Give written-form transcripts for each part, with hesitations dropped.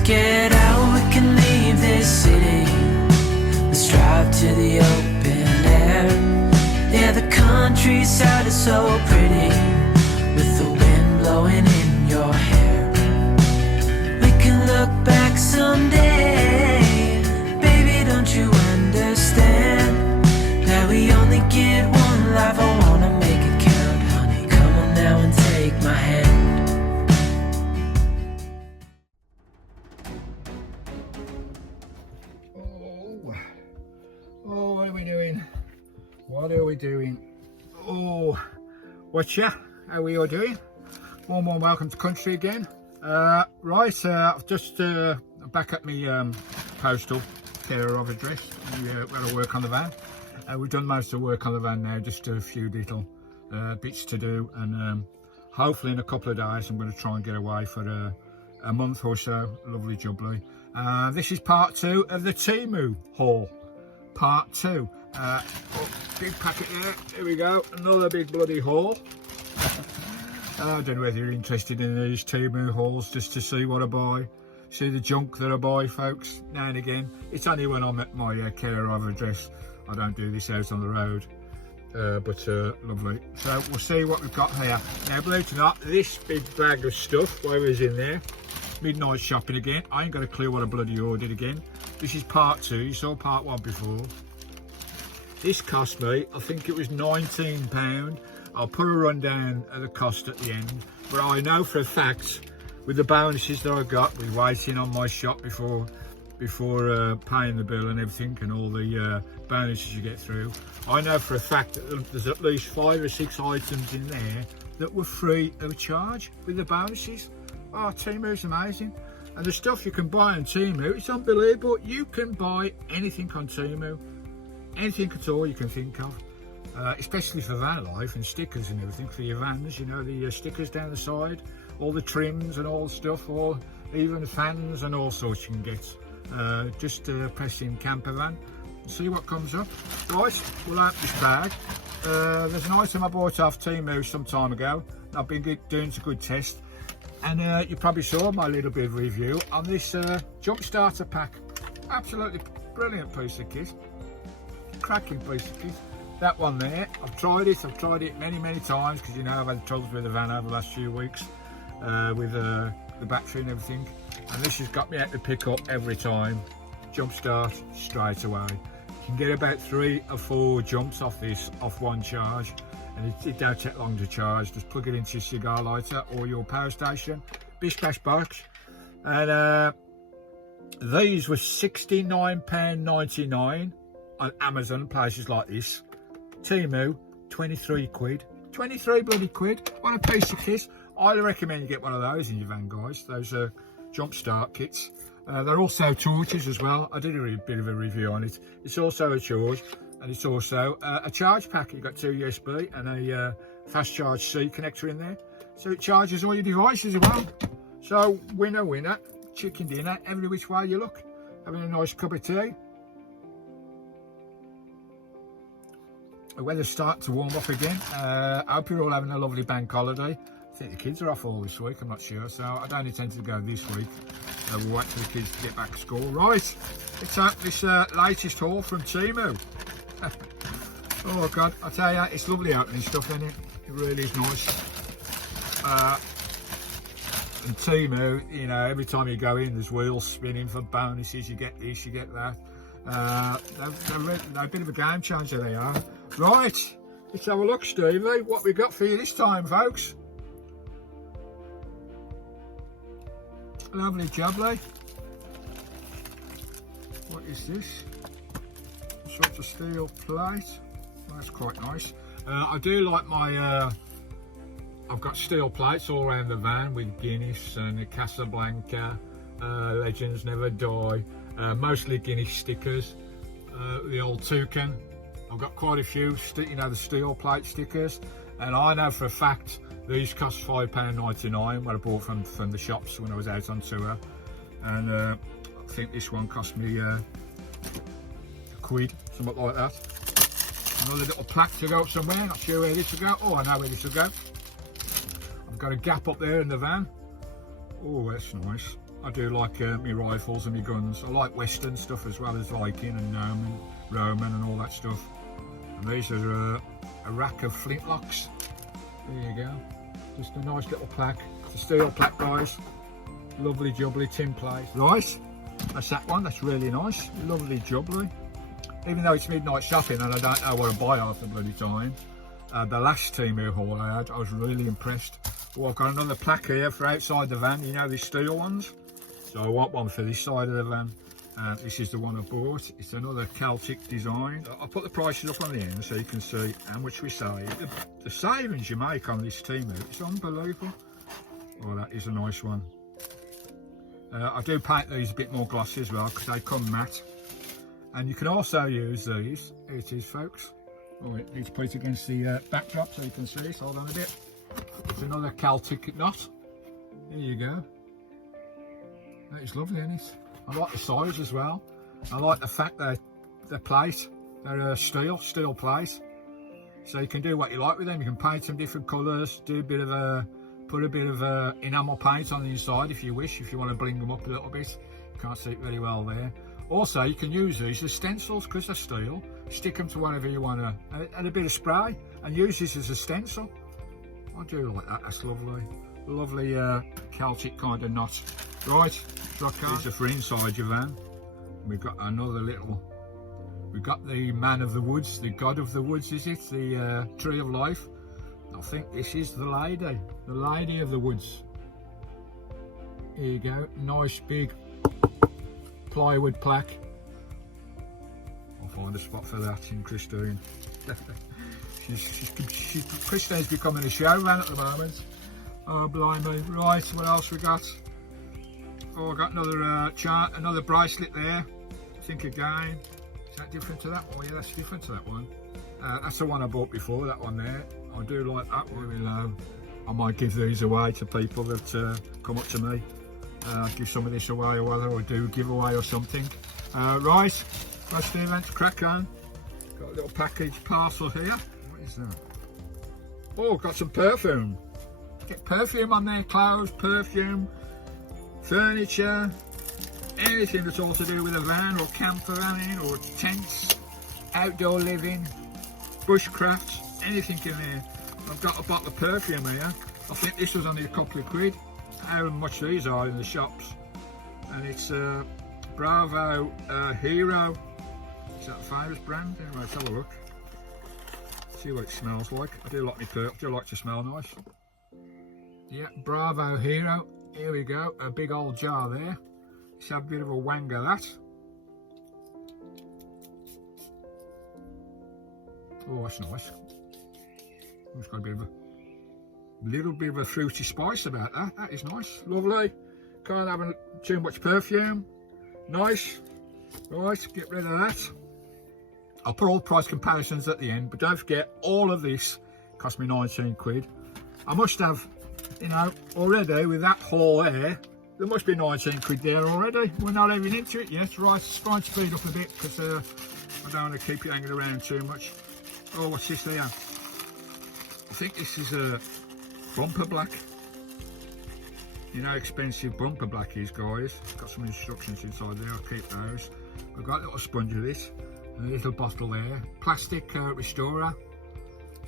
Let's get out, we can leave this city. Let's drive to the open air. Yeah, the countryside is so pretty, with the wind blowing in your hair. We can look back someday. Baby, don't you understand that we only get one life? I wanna make it count, honey. Come on now and take my hand. Oh, what are we doing? What are we doing? Oh, whatcha? How are we all doing? Warm welcome to country again. Right, I've just back at me postal care of address. Where I work on the van. We've done most of the work on the van now, just a few little bits to do, and hopefully in a couple of days I'm going to try and get away for a month or so. Lovely jubbly. This is part 2 of the Temu haul. Part 2. Oh, big packet there. Here we go. Another big bloody haul. I don't know whether you're interested in these Temu hauls, just to see what I buy. See the junk that I buy, folks, now and again. It's only when I'm at my care of address. I don't do this out on the road. But lovely. So we'll see what we've got here. Now, believe it or not, this big bag of stuff, whatever is in there, midnight shopping again. I ain't got a clue what I bloody ordered again. This is part 2. You saw part 1 before. This cost me, I think it was £19. I'll put a rundown of the cost at the end, but I know for a fact, with the bonuses that I got, with waiting on my shop before paying the bill and everything, and all the bonuses you get through, I know for a fact that there's at least 5 or 6 items in there that were free of charge with the bonuses. Oh, Temu's amazing. And the stuff you can buy on Temu, it's unbelievable. You can buy anything on Temu, anything at all you can think of, especially for Vanlife and stickers and everything for your vans. You know, the stickers down the side, all the trims and all the stuff, or even fans and all sorts you can get. Just press in camper van, see what comes up. Right, we'll open this bag. There's an item I bought off Temu some time ago. I've been doing some good tests. And you probably saw my little bit of review on this jump starter pack. Absolutely brilliant piece of kit. Cracking piece of kit. That one there, I've tried it many times, because you know I've had troubles with the van over the last few weeks with the battery and everything. And this has got me out to pick up every time. Jump start straight away. You can get about 3 or 4 jumps off this, off one charge. And it don't take long to charge. Just plug it into your cigar lighter or your power station. Bish bash box. And these were £69.99 on Amazon, places like this. Temu, 23 quid. 23 bloody quid. What a piece of kit. I highly recommend you get one of those in your van, guys. Those are jump start kits. They're also torches as well. I did a bit of a review on it. It's also a torch. And it's also a charge pack. You've got 2 USB and a fast charge C connector in there. So it charges all your devices as well. So winner, chicken dinner, every which way you look. Having a nice cup of tea. The weather's starting to warm up again. I hope you're all having a lovely bank holiday. I think the kids are off all this week, I'm not sure. So I don't intend to go this week. We'll wait for the kids to get back to school. Right, let's open this latest haul from Temu. Oh God, I tell you, it's lovely opening stuff, isn't it? It really is nice. And Temu, you know, every time you go in, there's wheels spinning for bonuses. You get this, you get that. They're a bit of a game changer, they are. Right, let's have a look, Stevie. What we got for you this time, folks? Lovely jubbly. What is this? Sort of steel plate. That's quite nice. I do like my I've got steel plates all around the van with Guinness and Casablanca, Legends Never Die, mostly Guinness stickers, the old toucan. I've got quite a few, you know, the steel plate stickers, and I know for a fact these cost £5.99 what I bought from the shops when I was out on tour, and I think this one cost me a quid, something like that. Another little plaque to go somewhere, not sure where this will go. Oh, I know where this will go. I've got a gap up there in the van. Oh, that's nice. I do like my rifles and my guns. I like Western stuff as well as Viking and Roman and all that stuff. And these are a rack of flintlocks. There you go. Just a nice little plaque. It's a steel plaque, guys. Lovely jubbly tin plate. Right, that's that one. That's really nice. Lovely jubbly. Even though it's midnight shopping and I don't know what to buy half the bloody time. The last Temu haul I had, I was really impressed. Oh, I've got another plaque here for outside the van. You know these steel ones? So I want one for this side of the van. This is the one I bought. It's another Celtic design. I'll put the prices up on the end so you can see how much we save. The savings you make on this Temu, it's unbelievable. Oh, that is a nice one. I do paint these a bit more glossy as well because they come matte. And you can also use these. Here it is, folks. Oh, it needs to put it against the backdrop so you can see it. Hold on a bit. It's another Celtic knot. There you go. That is lovely, isn't it? I like the size as well. I like the fact that they're plate. They're steel plate. So you can do what you like with them. You can paint them different colours, do a bit of put a bit of enamel paint on the inside if you wish, if you want to bling them up a little bit. You can't see it very well there. Also, you can use these as stencils because they're steel. Stick them to whatever you want to, and a bit of spray, and use this as a stencil. I do like that. That's lovely. Lovely Celtic kind of knot. Right, these are for inside your van. We've got another little. We've got the man of the woods, the god of the woods, is it? The tree of life. I think this is the lady of the woods. Here you go. Nice big plywood plaque. I'll find a spot for that in Christine. Christine's becoming a show van at the moment. Oh, blimey. Right, what else we got? Oh, I got another chart, another bracelet there. I think again. Is that different to that one? Yeah, that's different to that one. That's the one I bought before, that one there. I do like that one. I might give these away to people that come up to me. Give some of this away or whether I do giveaway or something. Right, that's the event, crack on. Got a little package parcel here. What is that? Oh, got some perfume. Get perfume on there, clothes, perfume, furniture, anything that's all to do with a van or camper vanning or tents, outdoor living, bushcraft, anything in there. I've got a bottle of perfume here. I think this was only a couple of quid. How much these are in the shops. And it's Bravo Hero. Is that a famous brand? Anyway, let's have a look. See what it smells like. I do like my perfume. I do like to smell nice. Yeah, Bravo Hero. Here we go. A big old jar there. Let's have a bit of a wang of that. Oh, that's nice. It's got a bit of a little bit of a fruity spice about that. That is nice. Lovely. Can't have too much perfume. Nice. Right, get rid of that. I'll put all the price comparisons at the end, but don't forget all of this cost me 19 quid. I must have, you know, already with that haul there must be 19 quid there already. We're not even into it yet. Right, let's try and speed up a bit because I don't want to keep you hanging around too much. Oh, what's this there? I think this is a bumper black. You know how expensive bumper black is, guys. It's got some instructions inside there. I'll keep those. I've got a little sponge of this and a little bottle there. Plastic restorer.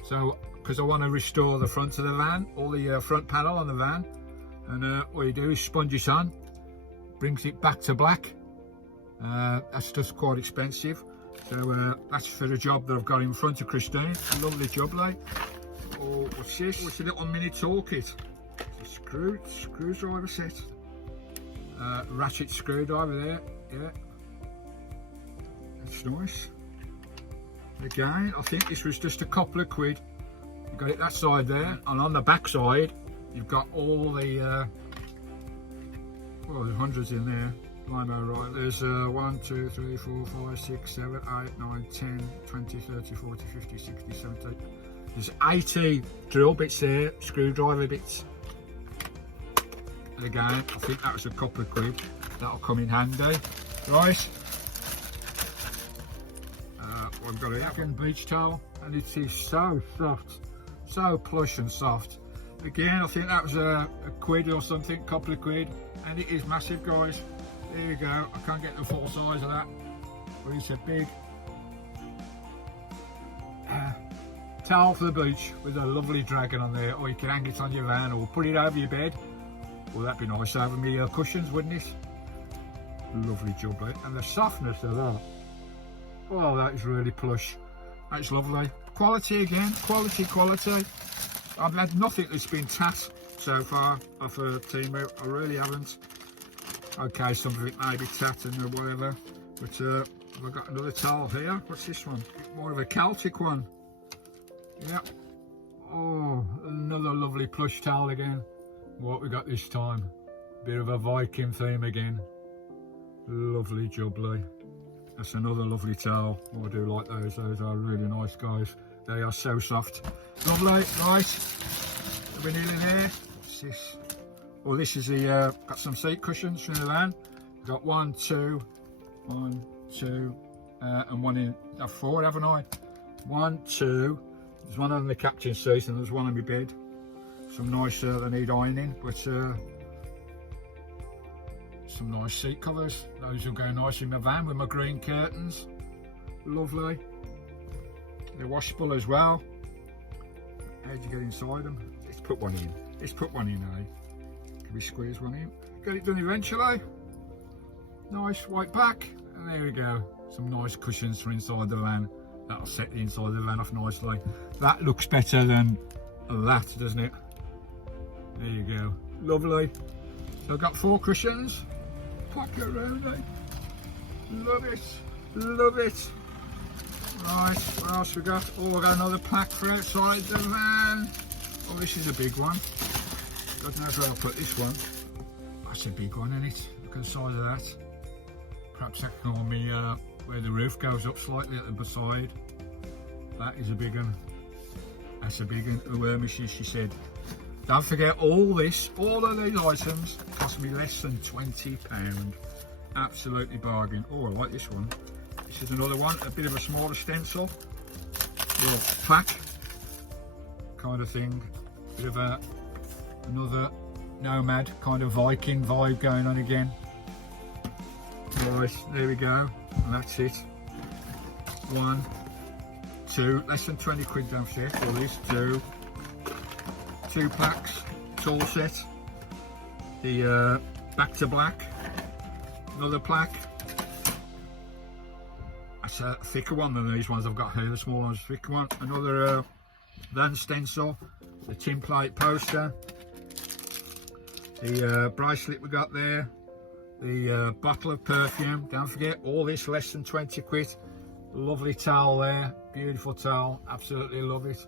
So, because I want to restore the front of the van, all the front panel on the van. And what you do is sponge it on, brings it back to black. That's just quite expensive. So that's for the job that I've got in front of Christine. A lovely job, like. Oh, what's this? What's a little mini toolkit? It's a screwdriver set. Ratchet screwdriver there. Yeah. That's nice. Again, I think this was just a couple of quid. You've got it that side there, and on the back side, you've got all the. Well, there's hundreds in there. Right, there's 1, 2, 3, 4, 5, 6, 7, 8, 9, 10, 20, 30, 40, 50, 60, 70. There's 80 drill bits there, screwdriver bits. And again, I think that was a couple of quid. That'll come in handy. Right. We've got a African beach towel, and it is so soft, so plush and soft. Again, I think that was a quid or something, couple of quid. and it is massive, guys. There you go. I can't get the full size of that, but it's a big towel for the beach with a lovely dragon on there, or you can hang it on your van or put it over your bed. Well, that'd be nice over me cushions, wouldn't it? Lovely jubbly, and the softness of that. Oh, that is really plush. That's lovely. Quality again, quality. I've had nothing that's been tat so far off Temu. I really haven't. Okay, some of it may be tat and whatever, but I've got another towel here. What's this one? More of a Celtic one. Yeah. Oh, another lovely plush towel again. What we got this time? Bit of a Viking theme again. Lovely jubbly. That's another lovely towel. Oh, I do like those. Those are really nice, guys. They are so soft. Lovely. Right. We're nearly there. What's this? Oh, this is the got some seat cushions from the van. We've got 1, 2, 1, 2, and one in 4, haven't I? 1, 2. There's one on the captain's seat and there's one on my bed. Some nice, they need ironing, but some nice seat covers. Those will go nice in my van with my green curtains. Lovely. They're washable as well. How do you get inside them? Let's put one in. Let's put one in, eh? Can we squeeze one in? Get it done eventually. Nice white back. And there we go. Some nice cushions for inside the van. That'll set the inside of the van off nicely. That looks better than that, doesn't it? There you go. Lovely. So I've got 4 cushions. Plaque around it. Love it. Love it. Right, what else we got? Oh, we've got another plaque for outside the van. Oh, this is a big one. God knows where I'll put this one. That's a big one, isn't it? Look at the size of that. Perhaps that can on me where the roof goes up slightly at the side. That is a big one. That's a big one. She said, don't forget all this, all of these items cost me less than £20. Absolutely bargain. Oh, I like this one. This is another one, a bit of a smaller stencil. Little plaque kind of thing. Bit of another nomad kind of Viking vibe going on again. Right, there we go. And that's it. 1, 2, less than 20 quid, don't forget. For this, 2 plaques, tall set. The back to black. Another plaque. That's a thicker one than these ones I've got here. The small one's a thicker one. Another van stencil. The tin plate poster. The bracelet we got there. The bottle of perfume. Don't forget, all this less than 20 quid. Lovely towel there. Beautiful towel. Absolutely love it.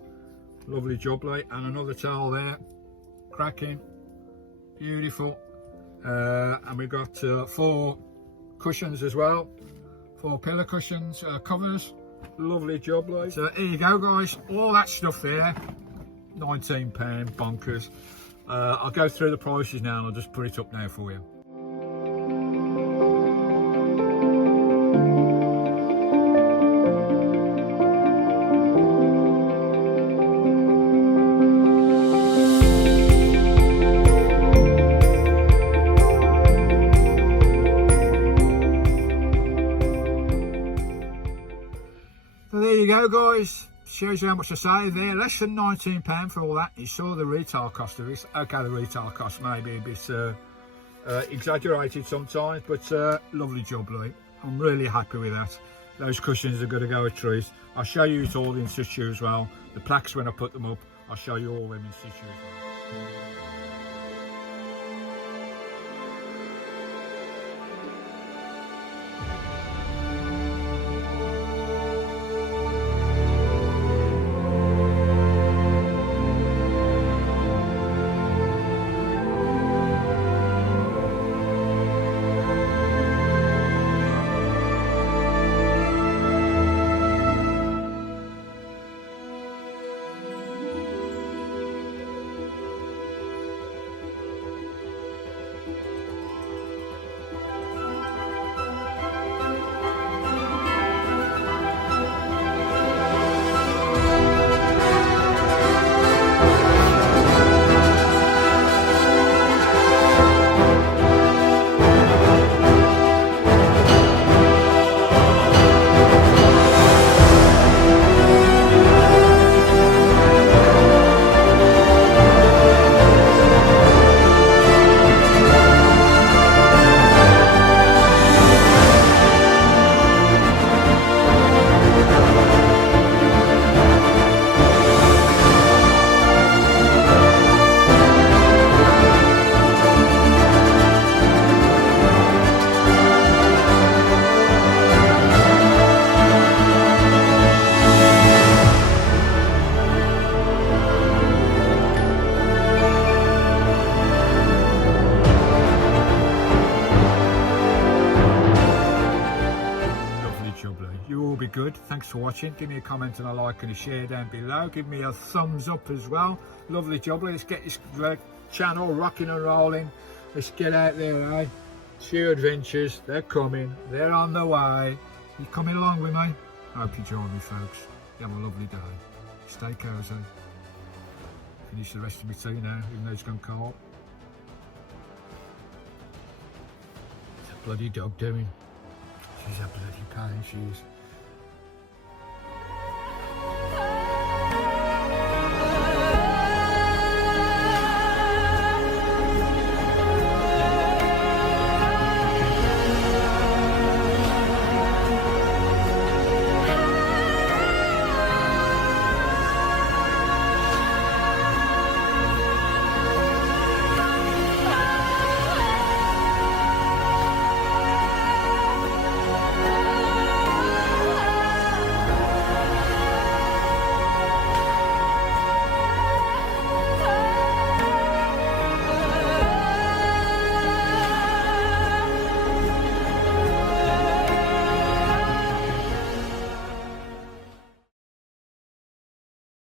Lovely jubbly. And another towel there. Cracking. Beautiful. And we've got 4 cushions as well. 4 pillow cushions, covers. Lovely jubbly. So here you go, guys. All that stuff there. £19, bonkers. I'll go through the prices now and I'll just put it up now for you. So there you go, guys. Shows you how much I say there. Less than £19 for all that. You saw the retail cost of this. Okay, the retail cost may be a bit exaggerated sometimes, but lovely jubbly. I'm really happy with that. Those cushions are going to go a treat. I'll show you it all in situ as well. The plaques when I put them up, I'll show you all them in situ as well. good. Thanks for watching. Give me a comment and a like and a share down below. Give me a thumbs up as well. Lovely job. Let's get this channel rocking and rolling. Let's get out there, eh? Few adventures, they're coming, they're on the way. You coming along with me? I hope you join me, folks. You have a lovely day. Stay cozy. Finish the rest of my tea now, even though it's gone cold. What's that bloody dog doing? She's a bloody pain, she is.